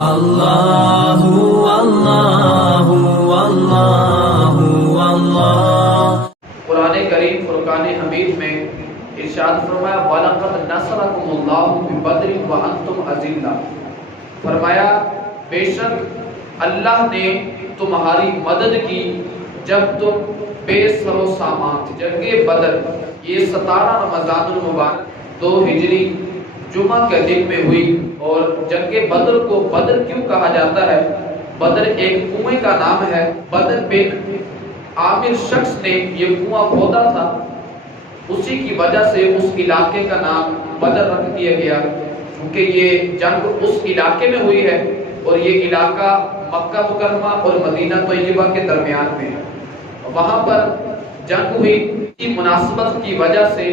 اللہ اللہ اللہ اللہ۔ قرآن کریم فرقان حمید میں ارشاد فرمایا وَلَقَدْ نَصَرَكُمُ اللَّهُ بِبَدْرٍ وَأَنْتُمْ أَذِلَّةٌ، فرمایا بے شک اللہ نے تمہاری مدد کی جب تم بے سر و سامان تھے۔ جنگ بدر یہ 17 رمضان المبارک 2 ہجری جمعہ کے دن میں ہوئی، اور جنگ بدر کو بدر کیوں کہا جاتا ہے؟ بدر ایک کنویں کا نام ہے۔ بدر بن عامر شخص نے یہ کنواں کھودا تھا، اسی کی وجہ سے اس علاقے کا نام بدر رکھ دیا گیا، کیونکہ یہ جنگ اس علاقے میں ہوئی ہے اور یہ علاقہ مکہ مکرمہ اور مدینہ طیبہ کے درمیان میں ہے۔ وہاں پر جنگ ہوئی، کی مناسبت کی وجہ سے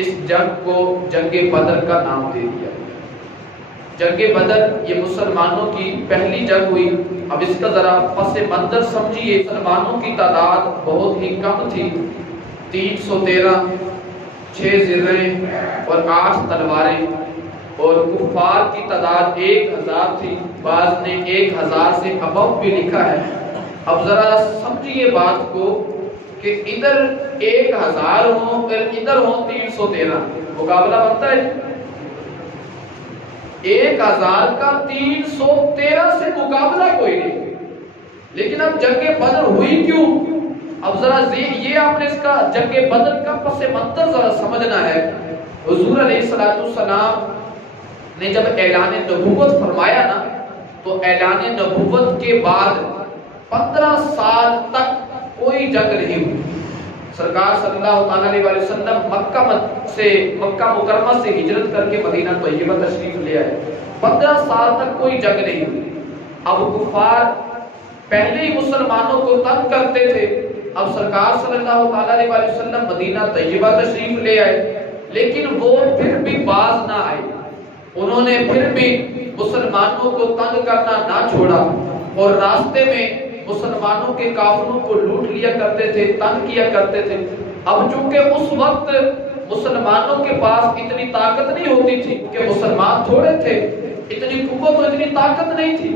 اس جنگ کو جنگ بدر کا نام دے دیا۔ جنگ بدر یہ مسلمانوں کی پہلی جنگ ہوئی۔ اب اس کا ذرا پس منظر سمجھیے۔ مسلمانوں کی تعداد بہت ہی کم تھی، 313، 6 زرہیں اور 8 تلواریں، اور کفار کی تعداد 1000 تھی، بعض نے 1000 سے ابو بھی لکھا ہے۔ اب ذرا سمجھیے بات کو کہ ادھر 1000 ہوں اور ادھر ہوں 313، مقابلہ بنتا ہے؟ 1000 کا 313 سے مقابلہ کوئی نہیں۔ لیکن اب جنگ بدر ہوئی کیوں؟ اب ذرا یہ آپ نے اس کا جنگ بدر کا پس منظر ذرا سمجھنا ہے۔ حضور علیہ السلام نے جب اعلان نبوت فرمایا نا، تو اعلان نبوت کے بعد 15 سال تک کوئی جنگ نہیں ہوئی۔ سرکار صلی اللہ علیہ وسلم مکہ مکرمہ سے ہجرت کر کے مدینہ طیبہ تشریف لے آئے، 15 سال تک کوئی جنگ نہیں ہوئی۔ اب کفار پہلے ہی مسلمانوں کو تنگ کرتے تھے، اب سرکار صلی اللہ علیہ وسلم مدینہ طیبہ تشریف لے آئے، لیکن وہ پھر بھی باز نہ آئے۔ انہوں نے پھر بھی مسلمانوں کو تنگ کرنا نہ چھوڑا، اور راستے میں مسلمانوں کے کافروں کو لوٹ لیا کرتے تھے، تنگ کیا کرتے تھے۔ اب چونکہ اس وقت مسلمانوں کے پاس اتنی طاقت نہیں ہوتی تھی کہ مسلمان تھوڑے تھے، اتنی قوت و اتنی طاقت نہیں تھی،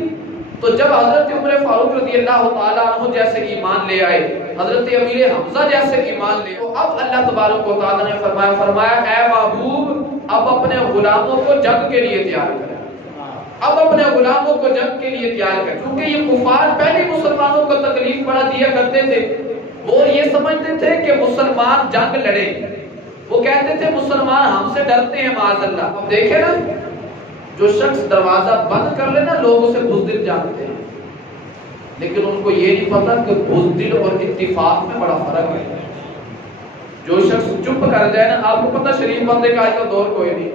تو جب حضرت عمر فاروق رضی اللہ تعالیٰ عنہ جیسے ایمان لے آئے، حضرت امیر حمزہ جیسے ایمان لے، تو اب اللہ تبارک و تعالیٰ نے فرمایا اے محبوب اب اپنے غلاموں کو جنگ کے لیے تیار کریں، اب اپنے غلاموں کو جنگ کے لیے تیار کریں۔ کیونکہ یہ کفار پہلے مسلمانوں کو تکلیف بڑا دیا کرتے تھے، وہ یہ سمجھتے تھے کہ مسلمان جنگ لڑے، وہ کہتے تھے مسلمان ہم سے ڈرتے ہیں معاذ اللہ۔ اب دیکھیں نا، جو شخص دروازہ بند کر لینا لوگ اسے بزدل جانتے ہیں، لیکن ان کو یہ نہیں پتا کہ بزدل اور اتفاق میں بڑا فرق ہے۔ جو شخص چپ کر جائے نا، آپ کو پتا شریف بندے کا آج کا دور کوئی نہیں،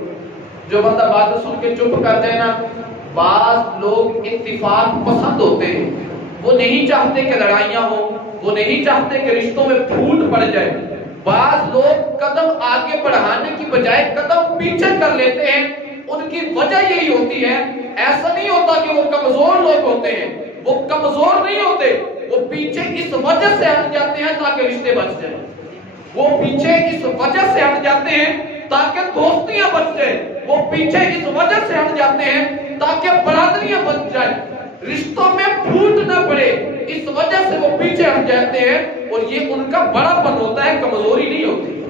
جو بندہ بات سن کے چپ کر جائے نا، بعض لوگ اتفاق پسند ہوتے ہیں، وہ نہیں چاہتے کہ لڑائیاں ہوں، وہ نہیں چاہتے کہ رشتوں میں پھوٹ پڑ جائے۔ بعض لوگ قدم آگے بڑھانے کی بجائے قدم پیچھے کر لیتے ہیں، ان کی وجہ یہی ہوتی ہے۔ ایسا نہیں ہوتا کہ وہ کمزور لوگ ہوتے ہیں، وہ کمزور نہیں ہوتے، وہ پیچھے اس وجہ سے ہٹ جاتے ہیں تاکہ رشتے بچ جائیں، وہ پیچھے اس وجہ سے ہٹ جاتے ہیں تاکہ دوستیاں بچ جائیں، وہ پیچھے اس وجہ سے ہٹ جاتے ہیں تاکہ برادریاں بچ جائیں، رشتوں میں پھوٹ نہ پڑے، اس وجہ سے وہ پیچھے ہٹ جاتے ہیں۔ اور یہ ان کا بڑا پن ہوتا ہے، کمزوری نہیں ہوتی،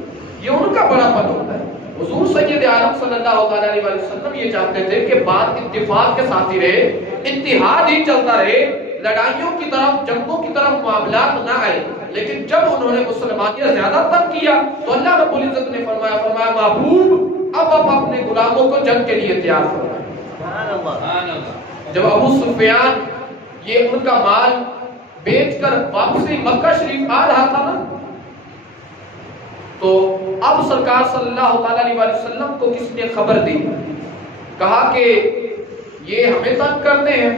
یہ ان کا بڑا پن ہوتا ہے۔ حضور سید عالم صلی اللہ علیہ وسلم یہ چاہتے تھے کہ بات اتفاق کے ساتھ ہی رہے، اتحاد ہی چلتا رہے، لڑائیوں کی طرف، جنگوں کی طرف معاملات نہ آئے۔ لیکن جب انہوں نے مسلمانیت زیادہ تنگ کیا تو اللہ رب العزت نے فرمایا محبوب اب آپ اپنے غلاموں کو جنگ کے لیے تیار فرمائیں۔ جب ابو سفیان یہ ان کا مال بیچ کر واپسی مکہ شریف آ رہا تھا نا، تو اب سرکار صلی اللہ علیہ وسلم کو کس نے خبر دی، کہا کہ یہ ہمیں تنگ کرتے ہیں،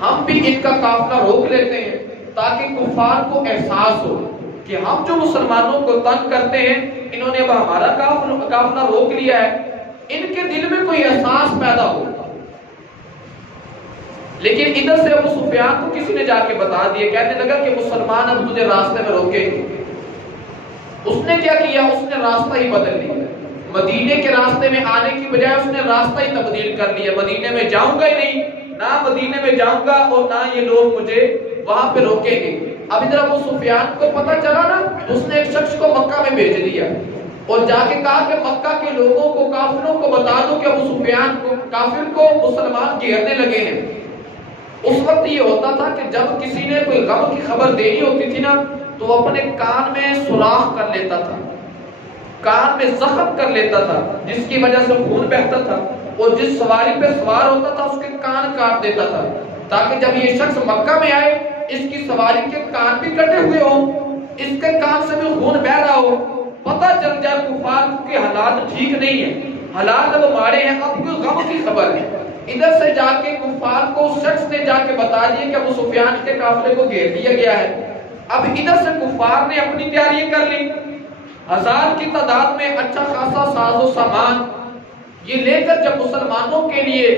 ہم بھی ان کا قافلہ روک لیتے ہیں تاکہ کفار کو احساس ہو کہ ہم جو مسلمانوں کو تنگ کرتے ہیں انہوں نے اب ہمارا قافلہ روک لیا ہے، ان کے دل میں کوئی احساس پیدا ہو۔ لیکن ادھر سے ابو سفیان کو کسی نے جا کے بتا دیا، کہنے لگا کہ مسلمان اب تجھے راستے میں روکے گے۔ اس نے کیا کیا؟ اس نے راستہ ہی بدل لیا، مدینے کے راستے میں آنے کی بجائے اس نے راستہ ہی تبدیل کر لیا، مدینے میں جاؤں گا ہی نہیں، نہ مدینے میں جاؤں گا اور نہ یہ لوگ مجھے وہاں پہ روکیں گے۔ اب ادھر ابو سفیان کو پتہ چلا نا، اس نے ایک شخص کو مکہ میں بھیج دیا اور جا کے کہا کہ مکہ کے لوگوں کو، کافروں کو بتا دو کہ ابو سفیان کو، کافر کو مسلمان گھیرنے لگے ہیں۔ اس وقت یہ ہوتا تھا کہ جب کسی نے کوئی غم کی خبر دینی ہوتی تھی نا تو وہ اپنے کان میں سوراخ کر لیتا تھا، کان میں زخم کر لیتا تھا، جس کی وجہ سے خون بہتا تھا، اور جس سواری پہ سوار ہوتا تھا اس کے کان کاٹ دیتا تھا، تاکہ جب یہ شخص مکہ میں آئے اس کی سواری کے کان بھی کٹے ہوئے ہوں، اس کے کان سے بھی خون بہ رہا ہو، پتہ چل جائے کفار کے حالات ٹھیک نہیں ہیں، حالات اب ماڑے ہیں، اب کوئی غم کی خبر ہے۔ ادھر سے جا کے کفار کو اس شخص نے جا کے بتا دیا کہ ابو سفیان کے قافلے کو گھیر لیا گیا ہے۔ اب ادھر سے کفار نے اپنی تیاری کر لی، 1000 کی تعداد میں اچھا خاصا ساز و سامان یہ لے کر جب مسلمانوں کے لیے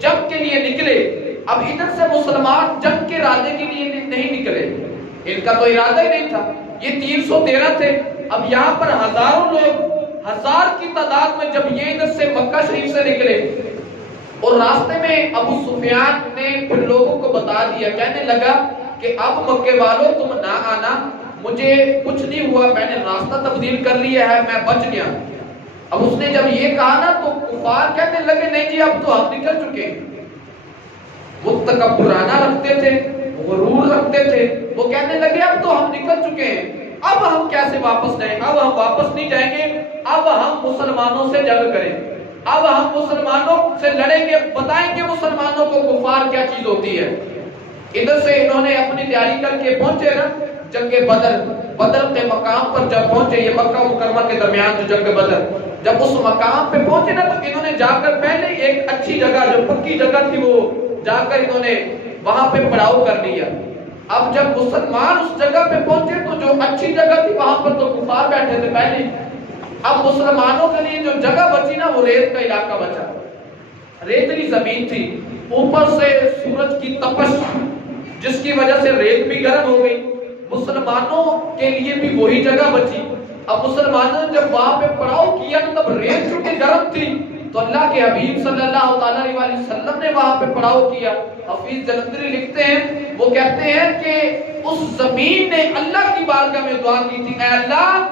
جنگ کے لیے نکلے، اب ادھر سے مسلمان جنگ کے ارادے کے لیے نہیں نکلے، ان کا تو ارادہ ہی نہیں تھا، یہ 313 تھے، اب یہاں پر ہزاروں لوگ، 1000 کی تعداد میں جب یہ ادھر سے مکہ شریف سے نکلے اور راستے میں ابو سفیان نے پھر لوگوں کو بتا دیا، کہنے لگا کہ اب مکے والوں تم نہ آنا، مجھے کچھ نہیں ہوا، میں نے راستہ تبدیل کر لیا ہے، میں بچ گیا۔ اب اس نے جب یہ کہا نا تو کفار کہنے لگے نہیں جی اب تو ہم نکل چکے ہیں۔ وہ تکبرانہ رکھتے تھے، غرور رکھتے تھے، وہ کہنے لگے اب تو ہم نکل چکے ہیں، اب ہم کیسے واپس جائیں، اب ہم واپس نہیں جائیں گے، اب ہم مسلمانوں سے جنگ کریں، اب ہم مسلمانوں سے لڑیں گے، بتائیں گے مسلمانوں کو کفار کیا چیز ہوتی ہے۔ ادھر سے انہوں نے اپنی تیاری کر کے پہنچے نا جنگ بدر کے مقام پر جب پہنچے، یہ مکہ مکرمہ کے درمیان جو جنگ بدر، جب اس مقام پہ پہنچے نا تو انہوں نے جا کر پہلے ایک اچھی جگہ جو پکی جگہ تھی وہ جا کر انہوں نے وہاں پہ پڑاؤ کر لیا۔ اب جب مسلمان اس جگہ پہ پہنچے تو جو اچھی جگہ تھی وہاں پر تو کفار بیٹھے تھے پہلے، اب مسلمانوں کے لیے جو جگہ بچی نا وہ ریت کا علاقہ بچا، ریتلی زمین تھی، اوپر سے سورج کی تپش جس کی وجہ سے ریت بھی گرم ہو گئی، مسلمانوں کے لیے بھی وہی جگہ بچی۔ اب مسلمانوں نے جب وہاں پہ پڑاؤ کیا تو تب ریت چونکہ گرم تھی تو اللہ کے حبیب صلی اللہ علیہ وسلم نے وہاں پہ پڑاؤ کیا۔ حفیظ جلندری لکھتے ہیں، وہ کہتے ہیں کہ اس زمین نے اللہ کی بارگاہ میں دعا کی تھی، اے اللہ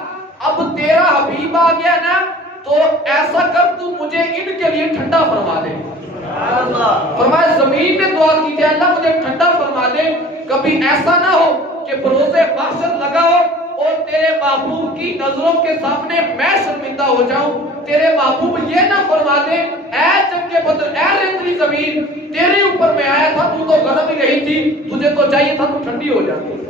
اب تیرا حبیب آ گیا نا تو ایسا کر تو مجھے ان کے لیے ٹھنڈا فرما دے۔ فرمایا زمین نے دعا کی تھی، اللہ مجھے ٹھنڈا فرما دے، کبھی ایسا نہ ہو کہ بروز محشر لگا ہو اور تیرے محبوب کی نظروں کے سامنے میں شرمندہ ہو جاؤں، تیرے محبوب یہ نہ فرما دے اے جنگ بدر، اے ریتلی زمین تیرے اوپر میں آیا تھا تو گرم ہی رہی تھی، تجھے تو چاہیے تھا تو ٹھنڈی ہو جاتی۔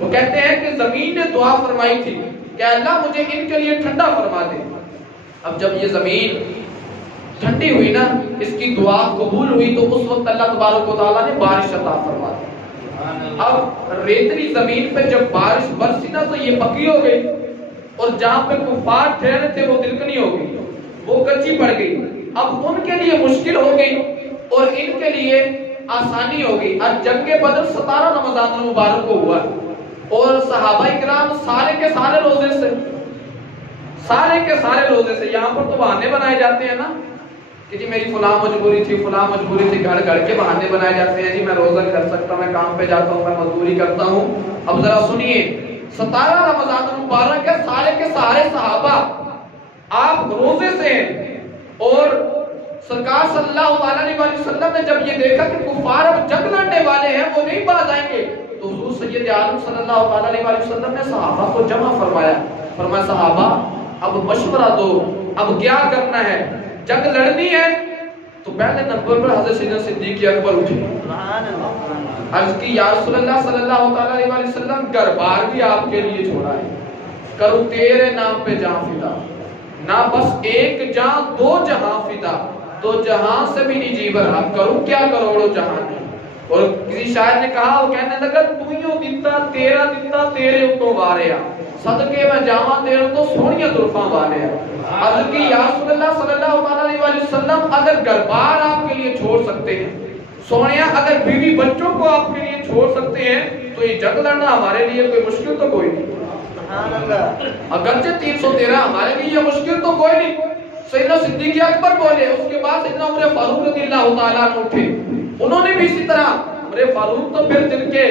وہ کہتے ہیں کہ زمین نے دعا فرمائی تھی کہ اللہ مجھے ان کے لیے ٹھنڈا فرما دے۔ اب جب یہ زمین ٹھنڈی ہوئی نا، اس کی دعا قبول ہوئی تو اس وقت اللہ تبارک و تعالیٰ نے بارش عطا فرما دی۔ اب ریتلی زمین پہ جب بارش برسی نا تو یہ پکی ہو گئی اور جہاں پہ کفار ٹھہرے تھے وہ دلکنی ہو گئی، وہ کچی پڑ گئی، اب ان کے لیے مشکل ہو گئی اور ان کے لیے آسانی ہو گئی۔ اب جنگ بدر 17 رمضان المبارک کو ہوا اور صحابہ کرام سارے کے سارے روزے سے یہاں پر تو بہانے بنائے جاتے ہیں نا کہ جی میری فلاں مجبوری تھی، گھر کے بہانے بنائے جاتے ہیں، جی میں روزہ نہیں رکھ سکتا، میں کام پہ جاتا ہوں، میں مزدوری کرتا ہوں۔ اب ذرا سنیے، 17 رمضان المبارک ہے، سارے کے سارے صحابہ آپ روزے سے ہیں اور سرکار صلی اللہ علیہ وسلم نے جب یہ دیکھا کہ کفار اب جنگ لڑنے والے ہیں، وہ نہیں باز آئیں گے، تو حضور سید عالم صلی اللہ علیہ وسلم نے صحابہ کو جمع فرمایا صحابہ اب مشورہ دو، اب کیا کرنا ہے، جنگ لڑنی ہے؟ تو پہلے نمبر پر حضرت سیدنا صدیق اکبر اٹھے، عرض کی یا رسول اللہ صلی اللہ علیہ وسلم گھر بار بھی آپ کے لیے چھوڑا ہے، کرو تیرے نام پہ جہاں فدا، نہ بس ایک جہاں 2 جہاں فدا، 2 جہاں سے بھی نہیں جی بھرا، کروں کیا کروڑوں جہاں نہیں۔ اور کسی شاعر نے کہا، وہ کہنے لگا تویوں دیتا تیرا دیتا تیرے اتوں واریا، صدقے میں جاواں تیرے تو سونیاں زلفاں والیا۔ حضرت کی یا رسول اللہ صلی اللہ علیہ وسلم اگر گھر بار آپ کے لیے چھوڑ سکتے ہیں، سونیا اگر بیوی بچوں کو آپ کے لیے چھوڑ سکتے ہیں تو یہ جنگ لڑنا ہمارے لیے کوئی مشکل تو کوئی نہیں، اگرچہ 313 ہمارے لیے یہ مشکل تو کوئی نہیں۔ سیدنا صدیق اکبر بولے، اس کے بعد سیدنا عمر فاروق رضی اللہ تعالیٰ عنہ اٹھے، انہوں نے بھی اسی طرح عمر فاروق تو پھر جن کے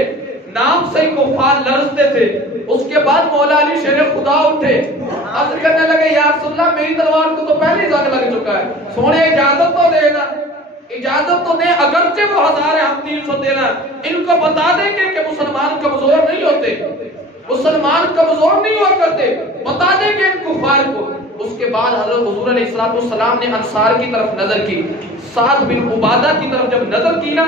نام سے ہی کفار لرزتے تھے، اس کے بعد مولا علی شیر خدا اٹھے، عرض کرنے لگے یا رسول اللہ میری تلوار کو تو پہلے زنگ لگ چکا ہے، سونے اجازت تو دینا، اجازت تو دیں، اگرچہ وہ 1000 ہے ہم 313، ان کو بتا دیں گے کہ مسلمان کمزور نہیں ہوتے، مسلمان کمزور نہیں ہوا کرتے، بتا دیں گے ان کفار کو۔ اس کے بعد حضرت حضور علیہ السلام نے انصار کی طرف نظر کی، سعد بن عبادہ کی طرف جب نظر کی نا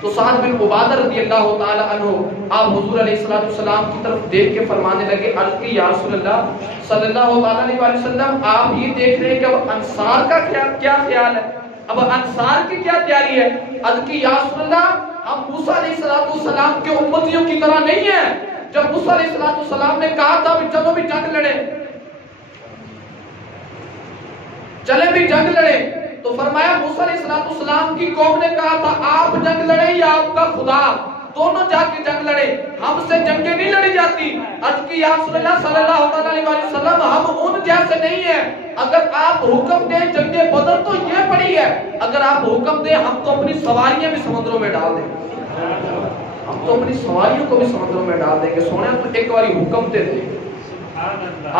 تو سعد بن عبادہ رضی اللہ تعالی عنہ آپ حضور علیہ السلام کی طرف دیکھ کے فرمانے لگے، عرض کی یا رسول اللہ صلی اللہ علیہ وسلم آپ یہ دیکھ رہے ہیں کہ اب انصار کا کیا خیال ہے، اب انصار کی کیا تیاری ہے؟ عرض کی یا رسول اللہ ہم موسیٰ علیہ السلام کے امتیوں کی طرح نہیں ہیں، جب موسیٰ علیہ السلام نے کہا تھا چلو بھی جنگ لڑے، چلے بھی جنگ لڑے، تو فرمایا موسیٰ علیہ السلام کی قوم نے کہا تھا آپ جنگ لڑیں یا آپ کا خدا، دونوں جا کے جنگ لڑے، ہم سے جنگیں نہیں لڑی جاتی۔ عرض کی یا رسول اللہ صلی اللہ علیہ وسلم ہم ان جیسے نہیں ہیں، اگر آپ حکم دیں جنگ بدر تو یہ پڑی ہے، اگر آپ حکم دیں ہم تو اپنی سواریاں بھی سمندروں میں ڈال دیں گے، ہم تو اپنی سواریوں کو بھی سمندروں میں ڈال دیں گے، سونے تو ایک باری حکم دے دیں،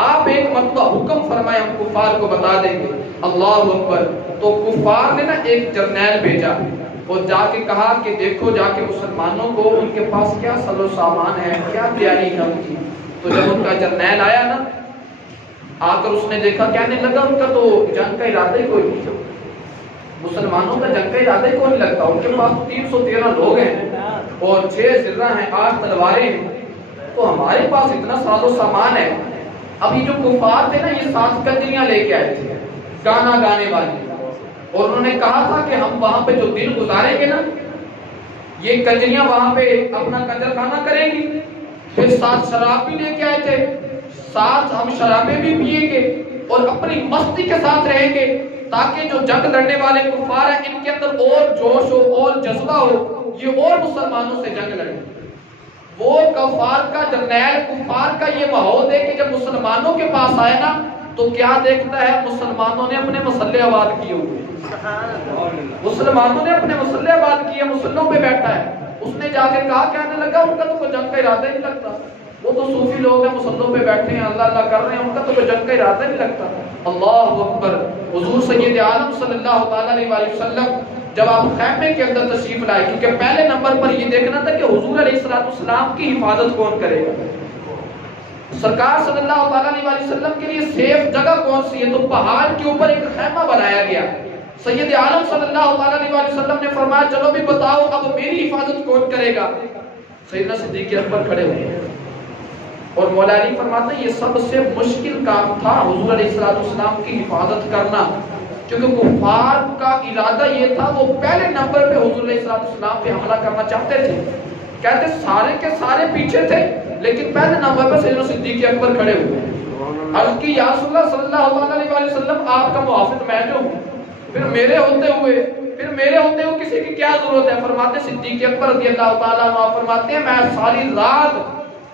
آپ ایک مرتبہ حکم فرمائے ہم کفار کو بتا دیں گے۔ اللہ اکبر۔ تو کفار نے نا ایک جرنیل بھیجا اور جا کے کہا کہ دیکھو جا کے مسلمانوں کو ان کے پاس کیا ساز و سامان ہے، کیا تیاری ہے ان کی۔ تو جب ان کا جرنیل آیا نا آ کر اس نے دیکھا، کہنے لگا ان کا تو جنگ کا ارادہ ہی کوئی نہیں، مسلمانوں کا جنگ کا ارادہ ہی کوئی نہیں لگتا، ان کے پاس 313 لوگ ہیں اور 6 زرہ ہیں، 8 تلواریں ہیں، تو ہمارے پاس اتنا ساز و سامان ہے۔ اب یہ جو کفار تھے نا یہ 7 کنجریاں لے کے آئے تھے گانا گانے والی، اور انہوں نے کہا تھا کہ ہم وہاں پہ جو دن گزاریں گے نا یہ کنجریاں وہاں پہ اپنا کنجر خانہ کریں گی، پھر 7 شراب بھی لے کے آئے تھے، 7 ہم شرابیں بھی پیئیں گے اور اپنی مستی کے ساتھ رہیں گے تاکہ جو جنگ لڑنے والے کفار ہیں ان کے اندر اور جوش ہو اور جذبہ ہو، یہ اور مسلمانوں سے جنگ لڑیں۔ وہ کفار کا جرنیل کفار کا یہ ماحول دیکھ کے جب مسلمانوں کے پاس آئے نا تو کیا دیکھتا ہے، مسلمانوں نے اپنے مسلح آباد کیے ہوئے، مسلمانوں نے اپنے مسلح آباد کیے، مسلحوں پہ بیٹھا ہے۔ اس نے جا کے کہا، کہنے لگا ان کا تو کوئی جنگ کا ارادہ ہی نہیں لگتا، وہ تو صوفی لوگ ہیں مسلحوں پہ بیٹھے ہیں اللہ اللہ کر رہے ہیں، ان کا تو کوئی جنگ کا ارادہ نہیں لگتا۔ اللہ اکبر۔ حضور سید عالم صلی اللہ علیہ وسلم جب آپ خیمے کے اندر تشریف لائے، کیونکہ پہلے نمبر پر یہ دیکھنا تھا کہ حضور علیہ السلام کی حفاظت کون کرے گا، سرکار صلی اللہ علیہ وسلم کے لیے سیف جگہ کون سی ہے، تو پہاڑ کے اوپر ایک خیمہ بنایا گیا۔ سید عالم صلی اللہ علیہ وسلم نے فرمایا چلو بھی بتاؤ اب میری حفاظت کون کرے گا۔ سیدنا صدیق اکبر کھڑے ہوئے اور مولا علی فرماتے ہیں یہ سب سے مشکل کام تھا حضور علیہ السلام کی حفاظت کرنا، کیونکہ کفار کا ارادہ یہ تھا، وہ پہلے نمبر پہ حضور علیہ السلام پہ حملہ کرنا چاہتے تھے، کہتے سارے کے سارے پیچھے تھے لیکن پہلے نمبر پہ سیدنا صدیق اکبر کھڑے ہوئے۔ عرض کی یا رسول اللہ صلی اللہ علیہ وسلم آپ کا محافظ میں جو ہوں، پھر میرے ہوتے ہوئے کسی کی کیا ضرورت ہے؟ فرماتے صدیق اکبر رضی اللہ تعالیٰ عنہ فرماتے ہیں میں ساری رات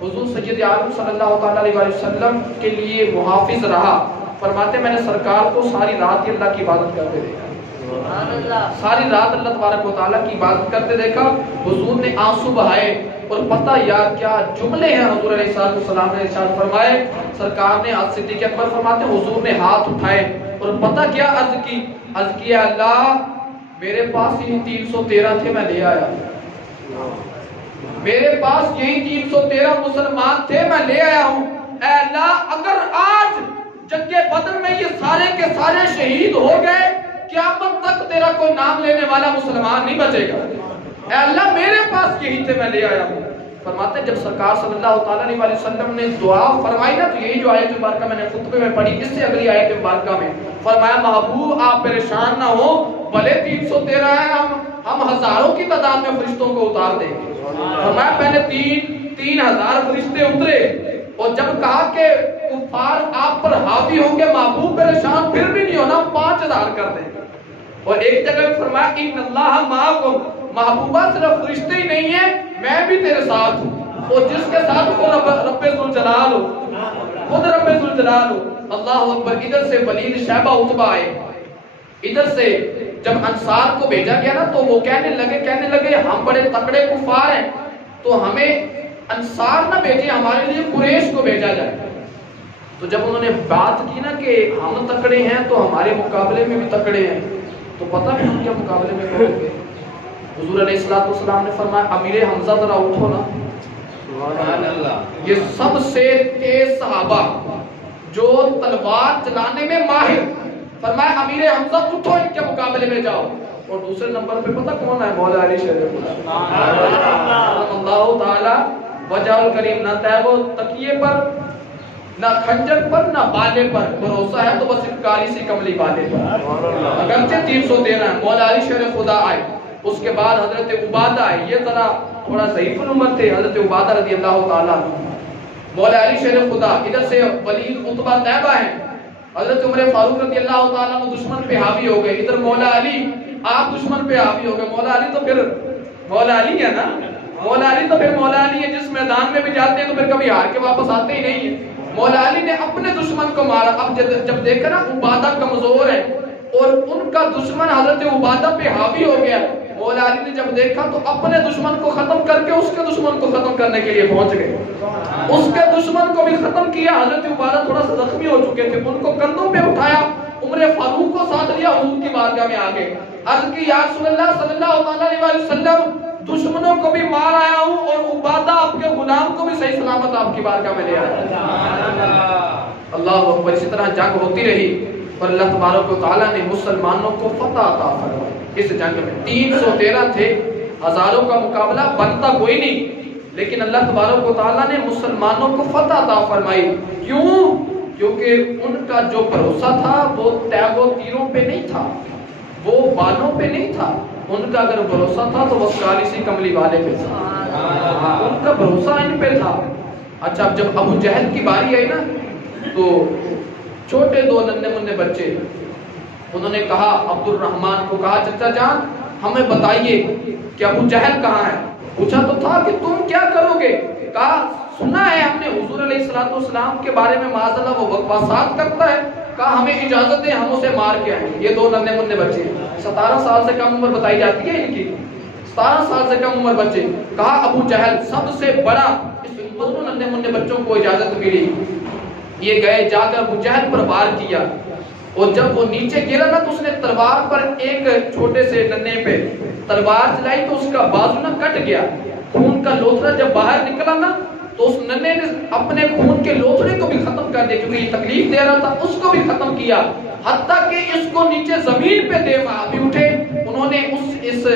حضور سید عالم صلی اللہ علیہ وسلم کے لیے محافظ رہا، فرماتے میں نے سرکار کو ساری رات اللہ کی عبادت کرتے دیکھا، ساری رات اللہ تبارک و تعالیٰ کی عبادت کرتے دیکھا۔ حضور نے آنسو بہائے اور پتہ یار کیا جملے ہیں حضور علیہ السلام نے ارشاد فرمائے، سرکار نے صدیق اکبر فرماتے حضور نے ہاتھ اٹھائے اور پتہ کیا عرض کی اللہ میرے پاس یہی 313 تھے میں لے آیا، میرے پاس یہی 313 مسلمان تھے میں لے آیا ہوں، اے اللہ اگر آج جنگ بدر میں یہ سارے کے سارے شہید ہو گئے قیامت تک تیرا کوئی نام لینے والا مسلمان نہیں بچے گا، اے اللہ میرے پاس یہی تھے میں لے آیا ہوں۔ فرماتے جب سرکار صلی اللہ علیہ وسلم نے دعا فرمائی نا تو یہی جو آیت مبارکہ میں نے خطبے میں پڑھی اس سے اگلی آیت مبارکہ میں فرمایا محبوب آپ پریشان نہ ہو، بھلے 313 ہیں ہم ہزاروں کی تعداد میں فرشتوں کو اتار دیں گے۔ فرمایا پہلے 3000 فرشتے اترے اور جب کہا کہ کفار آپ پر حاوی ہوں گے محبوب پریشان پھر بھی نہیں ہونا 5000 کر دیں گے، اور ایک جگہ فرمایا ان اللہ معکم، محبوبہ صرف فرشتے ہی نہیں ہیں میں بھی تیرے ساتھ ہوں، اور جس کے ساتھ وہ رب ذوالجلال ہو، خود رب ذوالجلال ہو۔ اللہ اکبر۔ ادھر سے ولید شیبہ عتبہ آئے، ادھر سے جب انصار کو بھیجا گیا نا تو وہ کہنے لگے ہم بڑے تکڑے کفار ہیں تو ہمیں انصار نہ بھیجے، ہمارے لیے قریش کو بھیجا جائے۔ تو جب انہوں نے بات کی نا کہ ہم تکڑے ہیں تو ہمارے مقابلے میں بھی تکڑے ہیں، تو پتہ نہیں ہم کیا مقابلے میں کریں گے۔ حضور علیہ السلام نے فرمایا امیر حمزہ ذرا اٹھو نا۔ سبحان اللہ، یہ سب سے تیز صحابہ جو تلوار چلانے میں ماہر، فرمایا امیر حمزہ اٹھو ان کے مقابلے میں جاؤ۔ اور دوسرے نمبر پہ پتہ کون ہے؟ مولا علی شریف اللہ تعالی وجہ الکریم، نہ تیب و تکیے پر، نہ خنجر پر، نہ بالے پر بھروسہ ہے تو بس ایک کالی سی کملی بالے پر، اگرچہ 313 ہے۔ مولا علی شیر خدا آئے، اس کے بعد حضرت عبادہ آئے، یہ ذرا تھوڑا ضعیف الامت تھے، حضرت عبادہ رضی اللہ تعالیٰ۔ مولا علی شیر خدا، ادھر سے ولید عتبہ طیبہ ہیں، حضرت عمر فاروق رضی اللہ تعالیٰ وہ دشمن پہ حاوی ہو گئے، ادھر مولا علی آپ دشمن پہ حاوی ہو گئے۔ مولا علی تو پھر مولا علی ہے نا، مولا علی تو پھر مولا علی ہے، جس میدان میں بھی جاتے ہیں تو پھر کبھی ہار کے واپس آتے ہی نہیں ہیں۔ مولا علی نے اپنے دشمن کو مارا۔ اب جب دیکھا نا عبادہ کمزور ہے اور ان کا دشمن حضرت عبادہ پہ حاوی ہو گیا، مولا علی نے جب دیکھا تو اپنے دشمن کو ختم کر کے اس کے دشمن کو ختم کرنے کے لیے پہنچ گئے، اس کے دشمن کو بھی ختم کیا۔ حضرت عبادہ تھوڑا سا زخمی ہو چکے تھے، ان کو کندھوں پہ اٹھایا، عمر فاروق کو ساتھ لیا، حضور کی بارگاہ میں آگے عرض کی یا رسول اللہ صلی اللہ علیہ وسلم، دشمنوں کو بھی مار آیا ہوں اور عبادہ آپ کے غلام کو بھی صحیح سلامت آپ کی بارگاہ میں لے آیا۔ اللہ اکبر۔ اسی طرح جنگ ہوتی رہی اور اللہ تبارک و تعالیٰ نے مسلمانوں کو فتح عطا فرمائی۔ اس جنگ میں 313 تھے، ہزاروں کا مقابلہ بنتا کوئی نہیں، لیکن اللہ تبارک و تعالیٰ نے مسلمانوں کو فتح عطا فرمائی۔ کیوں؟ کیونکہ ان کا جو بھروسہ تھا وہ تیغ و تیروں پہ نہیں تھا، وہ بالوں پہ نہیں تھا، ان کا اگر بھروسہ تھا تو وہ کالی سی کملی والے پہ تھا، ان کا بھروسہ ان پہ تھا۔ اچھا جب ابو جہل کی باری آئی نا تو چھوٹے دو ننھے منھے بچے، انہوں نے کہا عبد الرحمن کو کہا چچا جان ہمیں بتائیے کہ ابو جہل کہاں ہے؟ پوچھا تو تھا کہ تم کیا کرو گے؟ کہا سنا ہے ہم نے حضور علیہ السلام کے بارے میں معاذ اللہ وہ بکواسات کرتا ہے، کہا ہمیں اجازت دیں ہم اسے مار کے آئیں۔ یہ دو ننھے منھے بچے 17 سال سے کم عمر بتائی جاتی ہے ان کی، 17 سال سے کم عمر بچے۔ کہا ابو جہل سب سے بڑا، اس دونوں ننھے منھے بچوں کو اجازت ملی، یہ گئے جا کر ابو جہل پر وار کیا، اور جب وہ نیچے گرا نا تو اس نے تلوار پر ایک چھوٹے سے ننھے پہ تلوار چلائی تو اس کا بازو نہ کٹ گیا، خون کا لوتھڑا جب باہر نکلا نا تو اس ننھے نے اپنے خون کے لوتھڑے کو بھی ختم کر دیا، کیونکہ یہ تکلیف دے رہا تھا، اس کو بھی ختم کیا، حتیٰ کہ اس کو نیچے زمین پہ دے بھی اٹھے، انہوں نے اس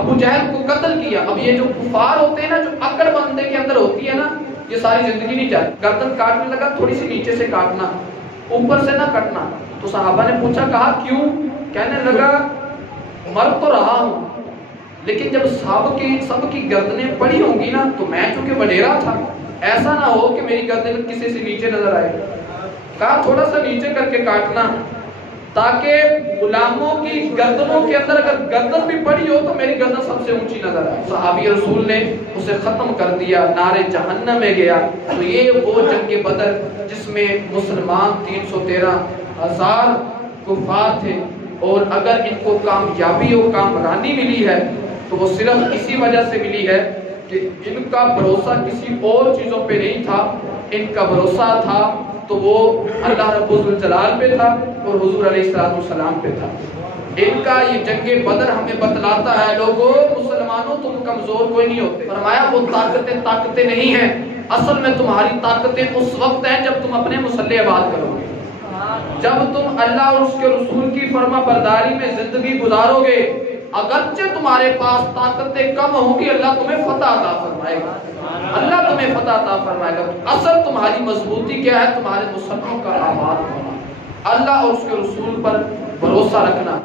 ابو جہل کو قتل کیا۔ اب یہ جو کفار ہوتے ہیں نا، جو اکڑ بندے کے اندر ہوتی ہے نا، یہ ساری زندگی نہیں جاتی۔ گردن کاٹنے لگا، تھوڑی سی نیچے سے کاٹنا، اوپر سے نہ کٹنا۔ تو صحابہ نے پوچھا، کہا کیوں؟ کہنے لگا مر تو رہا ہوں لیکن جب سب کی گردنیں پڑی ہوں گی نا تو میں چونکہ وڈیرا تھا، ایسا نہ ہو کہ میری گردن کسی سے نیچے نظر آئے۔ کہا تھوڑا سا نیچے کر کے کاٹنا تاکہ غلاموں کی گردنوں کے اندر اگر گردن بھی پڑی ہو تو میری گردن سب سے اونچی نظر آئے۔ صحابی رسول نے اسے ختم کر دیا، نارے جہنم میں گیا۔ تو یہ وہ جنگ بدر جس میں مسلمان 313,000 کفار تھے، اور اگر ان کو کامیابی اور کامرانی ملی ہے تو وہ صرف اسی وجہ سے ملی ہے کہ ان کا بھروسہ کسی اور چیزوں پہ نہیں تھا، ان کا بھروسہ تھا تو وہ اللہ رب الجلال پہ تھا اور حضور علیہ السلام پہ تھا۔ ان کا یہ جنگ بدر ہمیں بتلاتا ہے لوگوں مسلمانوں تم کمزور کوئی نہیں ہوتے، فرمایا وہ طاقتیں نہیں ہیں، اصل میں تمہاری طاقتیں اس وقت ہیں جب تم اپنے مسلح آباد کرو گے، جب تم اللہ اور اس کے رسول کی فرما برداری میں زندگی گزارو گے، اگرچہ تمہارے پاس طاقتیں کم ہوں گی اللہ تمہیں فتح عطا فرمائے گا، اللہ تمہیں فتح عطا فرمائے گا۔ اصل تمہاری مضبوطی کیا ہے؟ تمہارے مسلمانوں کا آباد ہونا، اللہ اور اس کے رسول پر بھروسہ رکھنا۔